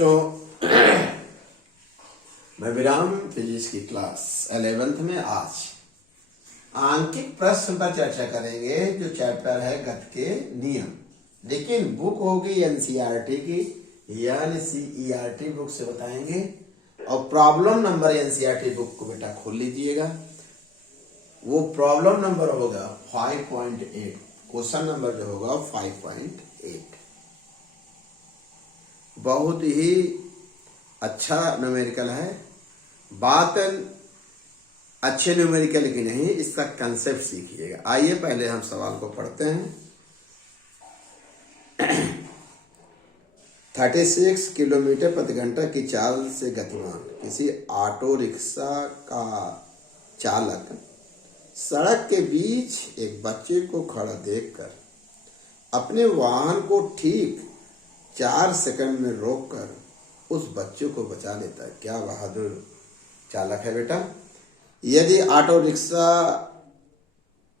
बच्चों, मैं विराम फिजिक्स की क्लास 11th में आज आंकिक प्रश्न पर चर्चा करेंगे जो चैप्टर है गति के नियम। लेकिन बुक होगी एनसीईआरटी की, यानी सीईआरटी बुक से बताएंगे। और प्रॉब्लम नंबर एनसीईआरटी बुक को बेटा खोल लीजिएगा। वो प्रॉब्लम नंबर होगा 5.8, क्वेश्चन नंबर जो होगा 5.8। बहुत ही अच्छा न्यूमेरिकल है। बात अच्छे न्यूमेरिकल की नहीं, इसका कंसेप्ट सीखिएगा। आइए पहले हम सवाल को पढ़ते हैं। 36 किलोमीटर प्रति घंटा की चाल से गतिमान किसी ऑटो रिक्शा का चालक सड़क के बीच एक बच्चे को खड़ा देखकर अपने वाहन को ठीक 4 सेकंड में रोककर उस बच्चे को बचा लेता है। क्या बहादुर चालक है बेटा। यदि ऑटो रिक्शा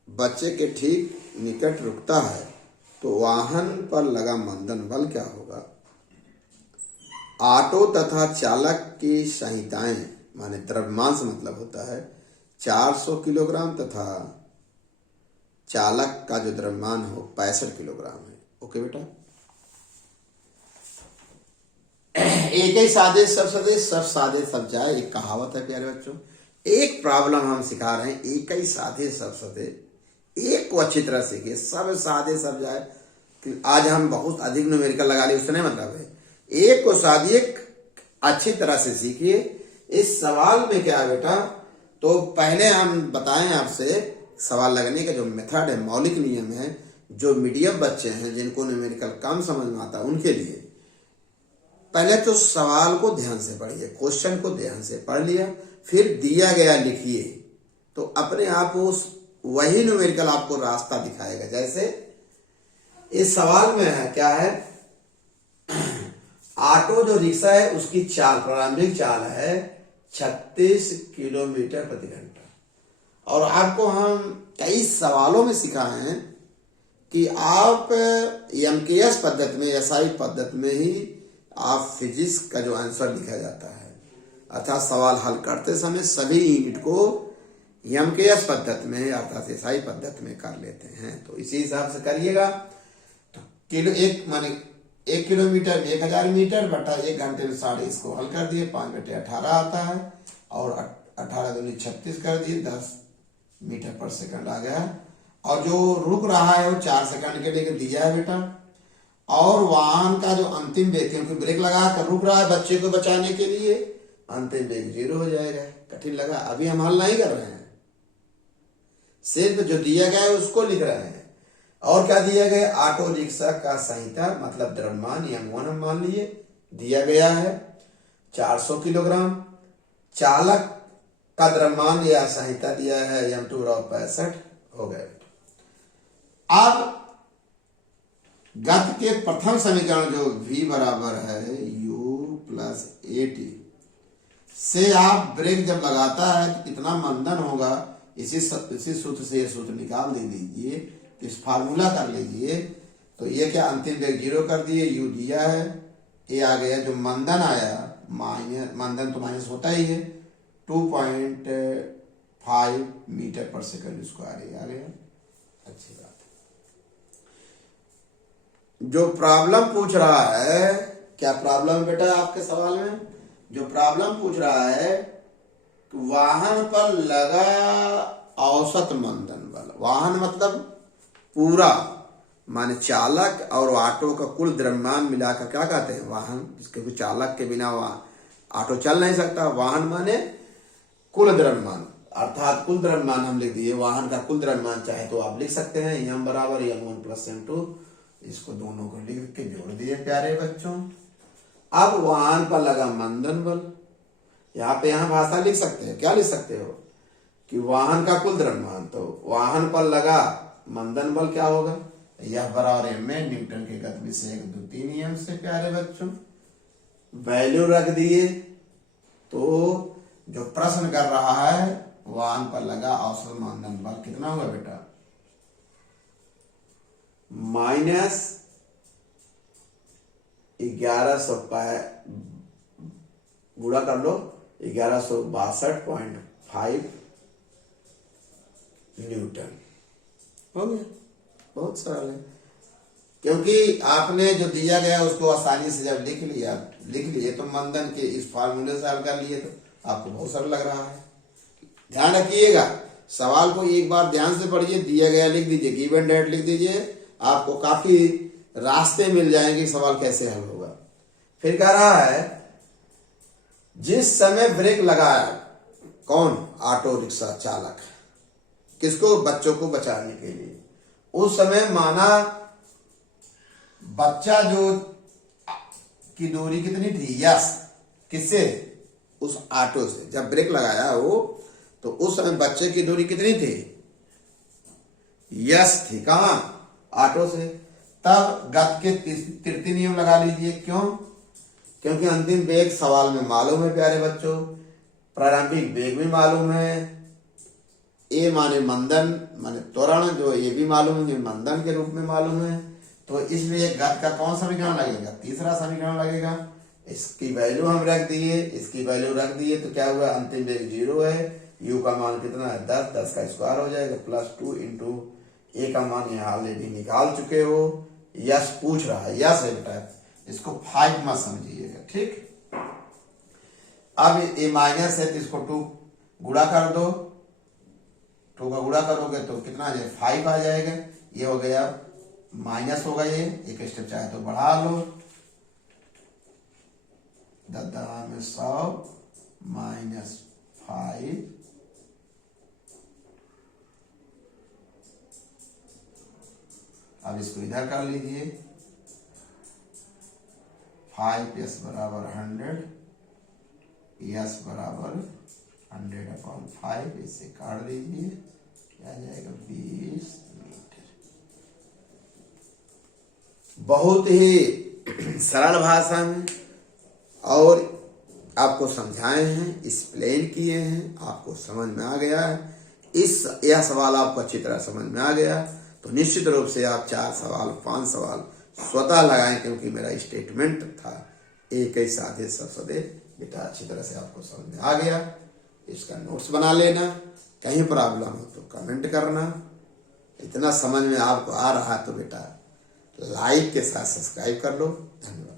बच्चे के ठीक निकट रुकता है तो वाहन पर लगा मंदन बल क्या होगा। ऑटो तथा चालक की संहिताएं माने द्रव्यमान से मतलब होता है 400 किलोग्राम तथा चालक का जो द्रव्यमान हो 65 किलोग्राम है। ओके बेटा। एक ही सादे सब सदे, सब सादे सब जाए, एक कहावत है प्यारे बच्चों। एक प्रॉब्लम हम सिखा रहे हैं, एक ही सादे सब सदे, एक को अच्छी तरह सीखिए। सब सादे सब जाए कि आज हम बहुत अधिक न्यूमेरिकल लगा लिए, उससे नहीं मतलब है। एक को सादे अच्छी तरह से सीखिए। इस सवाल में क्या है बेटा, तो पहले हम बताएं आपसे सवाल लगने का जो मेथड है, मौलिक नियम है, जो मीडियम बच्चे हैं जिनको न्यूमेरिकल कम समझ में आता उनके लिए। पहले तो सवाल को ध्यान से पढ़िए, क्वेश्चन को ध्यान से पढ़ लिया, फिर दिया गया लिखिए, तो अपने आप उस वही न्यूमेरिकल आपको रास्ता दिखाएगा। जैसे इस सवाल में है क्या है, ऑटो जो रिक्शा है उसकी चाल, प्रारंभिक चाल है 36 किलोमीटर प्रति घंटा। और आपको हम कई सवालों में सिखाए हैं कि आप एमकेएस पद्धति में, एसआई पद्धति में ही आप फिजिक्स का जो आंसर लिखा जाता है, अर्थात सवाल हल करते समय सभी यूनिट को एमकेएस पद्धति में अर्थात एसआई पद्धति में कर लेते हैं। तो इसी हिसाब से करिएगा। तो किलो एक माने 1 किलोमीटर 1000 मीटर बटा 1 घंटे में 60, इसको हल कर दिए, 5/18 आता है। और 18 दूनी 36 कर दिए, 10 मीटर पर सेकंड आ गया। और जो रुक रहा है वो 4 सेकंड के लिए दिया है बेटा। और वाहन का जो अंतिम वेग, क्योंकि ब्रेक लगा कर रुक रहा है बच्चे को बचाने के लिए, अंतिम वेग 0 हो जाएगा। कठिन लगा, अभी हम हल नहीं कर रहे हैं, सिर्फ जो दिया गया है उसको लिख रहे हैं। और क्या दिया गया, ऑटो रिक्शा का संहिता मतलब द्रव्यमान M1 हम मान लिए दिया गया है 400 किलोग्राम। चालक का द्रव्यमान या संहिता दिया है M2 65 हो गए। अब गति के प्रथम समीकरण जो V बराबर है U + AT से आप ब्रेक जब लगाता है तो कितना मंदन होगा, इसी सूत्र से ये सूत्र निकाल दे लीजिए, इस फार्मूला कर लीजिए। तो ये क्या अंतिम वेग 0 कर दिए, U दिया है, ये आ गया। जो मंदन आया, मंदन तो माइनस होता ही है, 2.5 मीटर पर सेकंड स्क्वायर आ गया। अच्छी बात। जो प्रॉब्लम पूछ रहा है, क्या प्रॉब्लम बेटा आपके सवाल में जो प्रॉब्लम पूछ रहा है, वाहन पर लगा औसत मंदन बल। वाहन मतलब पूरा माने चालक और ऑटो का कुल द्रव्यमान मिलाकर क्या कहते हैं, वाहन। क्योंकि चालक के बिना ऑटो चल नहीं सकता। वाहन माने कुल द्रव्यमान, अर्थात कुल द्रव्यमान हम लिख दिए, वाहन का कुल द्रव्यमान। चाहे तो आप लिख सकते हैं M बराबर M1 + M2, इसको दोनों को लिख के जोड़ दिए प्यारे बच्चों। अब वाहन पर लगा मंदन बल, यहाँ भाषा लिख सकते हैं। क्या लिख सकते हो कि वाहन का कुल द्रव्यमान, तो वाहन पर लगा मंदन बल क्या होगा, यह बराबर M में न्यूटन के गति विषय 1, 2, 3 नियम से प्यारे बच्चों। वैल्यू रख दिए। तो जो प्रश्न कर रहा है, वाहन पर लगा औसत मंदन बल कितना होगा बेटा, -1100 गुणा कर लो 1162.5 न्यूटन। हो गया, बहुत सरल है। क्योंकि आपने जो दिया गया उसको आसानी से जब लिख लिए तो मंदन के इस फार्मूले से हल कर लिए तो आपको बहुत सरल लग रहा है। ध्यान रखिएगा, सवाल को एक बार ध्यान से पढ़िए, दिया गया लिख दीजिए, गिवन डेट लिख दीजिए, आपको काफी रास्ते मिल जाएंगे सवाल कैसे हल होगा। फिर कह रहा है जिस समय ब्रेक लगाया, कौन? ऑटो रिक्शा चालक, किसको? बच्चों को बचाने के लिए। उस समय माना बच्चा जो की दूरी कितनी थी? यस। किससे? उस ऑटो से। जब ब्रेक लगाया वो तो उस समय बच्चे की दूरी कितनी थी? यस थी। कहां? ऑटो से। तब गति के तृतीय नियम लगा लीजिए। क्यों? क्योंकि अंतिम वेग सवाल में मालूम है प्यारे बच्चों, प्रारंभिक वेग भी मालूम है, ए माने मंदन माने त्वरण, जो ये भी मालूम है, जो मंदन के रूप में मालूम है, तो इसलिए गति का कौन समीकरण लगेगा? तीसरा समीकरण लगेगा। इसकी वैल्यू हम रख दिए, इसकी वैल्यू रख दिए तो क्या हुआ? अंतिम वेग 0 है, u का मान कितना है? 10, 10 का स्क्वायर हो जाएगा +2 इंटू ए का मान यहाँ ऑलरेडी निकाल चुके हो। यस पूछ रहा है, यस है बेटा, इसको 5 मत समझिएगा, ठीक। अब ए माइनस है तो इसको 2 गुणा कर दो, 2 का गुणा करोगे तो कितना आ जाएगा? 5 आ जाएगा। ये हो गया माइनस होगा, ये एक स्टेप चाहे तो बढ़ा लो, 10 में 100 -5 अब इसको इधर कर लीजिए, 5s बराबर 100, s बराबर 100/5, इससे काट दीजिए, क्या जाएगा? 20 मीटर। बहुत ही सरल भाषा में और आपको समझाए हैं, एक्सप्लेन किए हैं, आपको समझ में आ गया है। यह सवाल आपको अच्छी तरह समझ में आ गया तो निश्चित रूप से आप 4 सवाल 5 सवाल स्वतः लगाएं, क्योंकि मेरा स्टेटमेंट था एक ही साधे सब सदे। बेटा अच्छी तरह से आपको समझ में आ गया, इसका नोट्स बना लेना, कहीं प्रॉब्लम हो तो कमेंट करना। इतना समझ में आपको आ रहा है तो बेटा लाइक के साथ सब्सक्राइब कर लो। धन्यवाद।